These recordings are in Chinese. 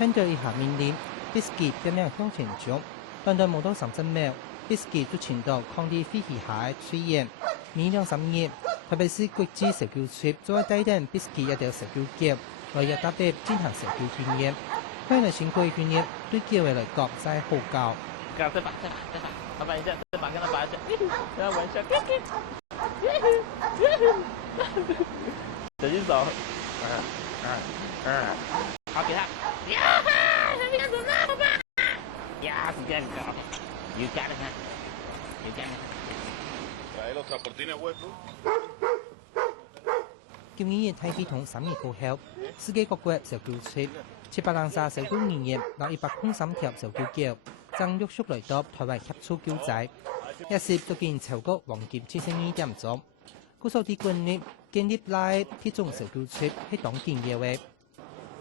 聽到以下命令 ，Biscuit 點樣向前衝，短短冇到30秒 ，Biscuit 就傳到抗地飛起下嘅出現，面兩3頁，特別是國際石球隊作為帶領 Biscuit 一條石球腳，來日搭配進行石球訓練。佢哋辛苦嘅訓練對球員嚟講真係好高。再把，老板一下，再把跟他把一下，然后玩一下，小心手，好给他，呀哈，他变成那么棒，呀，是这样搞，有加的看，有加的。Trae los transportines vuestros。今年嘅體系統3年過後，世界各國石球隊703石球人員到103條石球腳，正陸續來到台灣協助救濟，一時都見超過黃金72點鐘。故數啲軍力建立來體重石球隊係當建嘅話，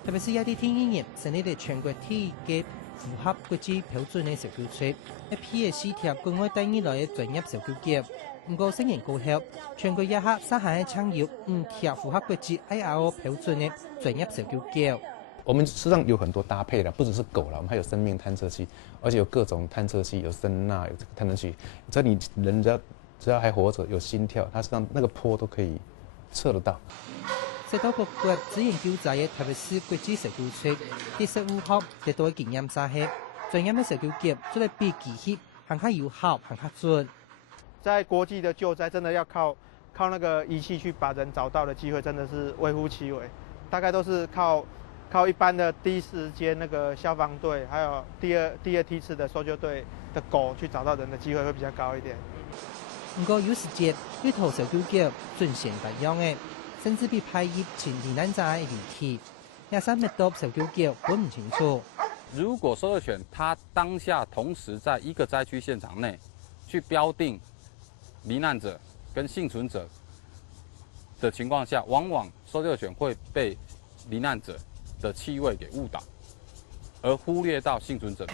特別是一啲體育員成立嘅全國體育嘅符合國際標準嘅石球隊，一批嘅4條國外帶入來嘅專業石球腳。唔過10年過後，全國一刻生產嘅產業5條符合國際 IRO 標準嘅專業石球腳。我們實際上有很多搭配的，不只是狗了，我們還有生命探測器，而且有各種探測器，有聲呐，有這個探測器。只要你人只要還活着，有心跳，它實際上那個波都可以測得到。石頭各國資源救濟嘅特別是國際石球隊，第15號得到嘅經驗沙係專業嘅石球腳，做得比機器更加有效、更加準。在國際的救災，真的要靠那個儀器去把人找到的機會，真的是微乎其微。大概都是靠一般的第一時間那個消防隊，還有第二梯次的搜救隊的狗去找到人的機會會比較高一點。不過有時節呢套石球腳盡顯不一樣嘅，甚至比派入前罹難者嘅儀器，也三密度石球腳分唔清楚。如果搜救犬它當下同時在一個災區現場內去標定罹難者跟幸存者的情況下，往往搜救犬會被罹難者的氣味給誤導，而忽略到幸存者。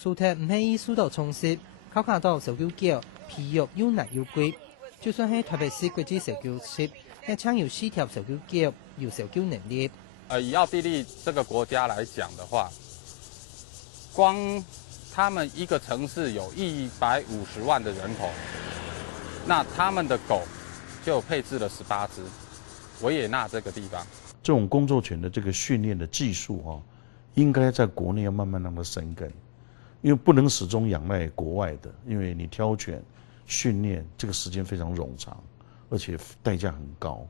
蘇特唔係以速度衝刺，靠卡到石球腳皮肉又難又貴，就算係特別是國際石球隊，也搶有4條石球腳，有石球能力。以奧地利這個國家來講的話，光他們一個城市有150萬的人口，那他們的狗就配置了18隻。維也納這個地方，這種工作犬的這個訓練的技術應該在國內要慢慢讓它生根，因為不能始終仰賴國外的，因為你挑犬訓練這個時間非常冗長，而且代價很高。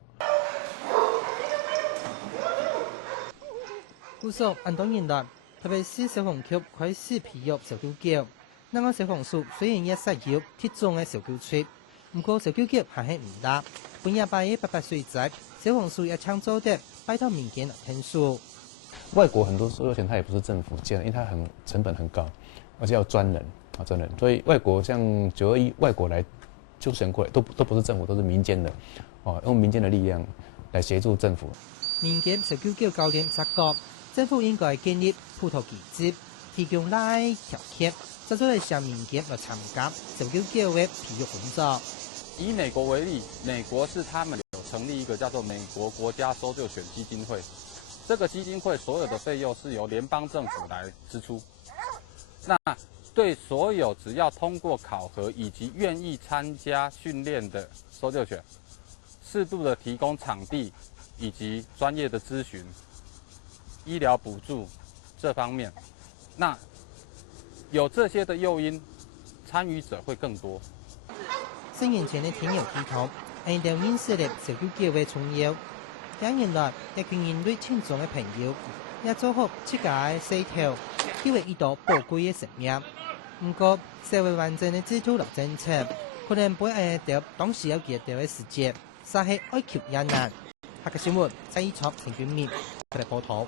故說按當年代，特別是小紅球開始培育石球腳，那個小紅書雖然也適合體重嘅石球隊，不過石球腳還係唔得。本日8月88歲仔，小紅書也搶走的拜託民間來聽書。外國很多搜救犬它也不是政府建的，因為它成本很高，而且要專人，所以外國像921外國來救援過來都不是政府，都是民間的，用民間的力量來協助政府。民間石球腳教練察覺，政府應該建立配套機制，提供拉條件，製作嚟向民間來參加石球腳嘅培育工作。以美國為例，美國是他們有成立一個叫做美國國家搜救犬基金會，這個基金會所有的費用是由聯邦政府來支出。那對所有只要通過考核以及願意參加訓練的搜救犬，適度的提供場地以及專業的諮詢、醫療補助這方面，那有這些的誘因，參與者會更多。10年前嘅天佑系統，係條認識嘅石球腳嘅重要。近年來，一群人類親重嘅朋友，也組合設計4條，作為一道寶貴嘅生命。不過，社會完整嘅制度及政策，可能不會按照當時有幾條嘅時節，實係哀求也難。下個新聞，蔡依卓、陳俊明，佢哋報道。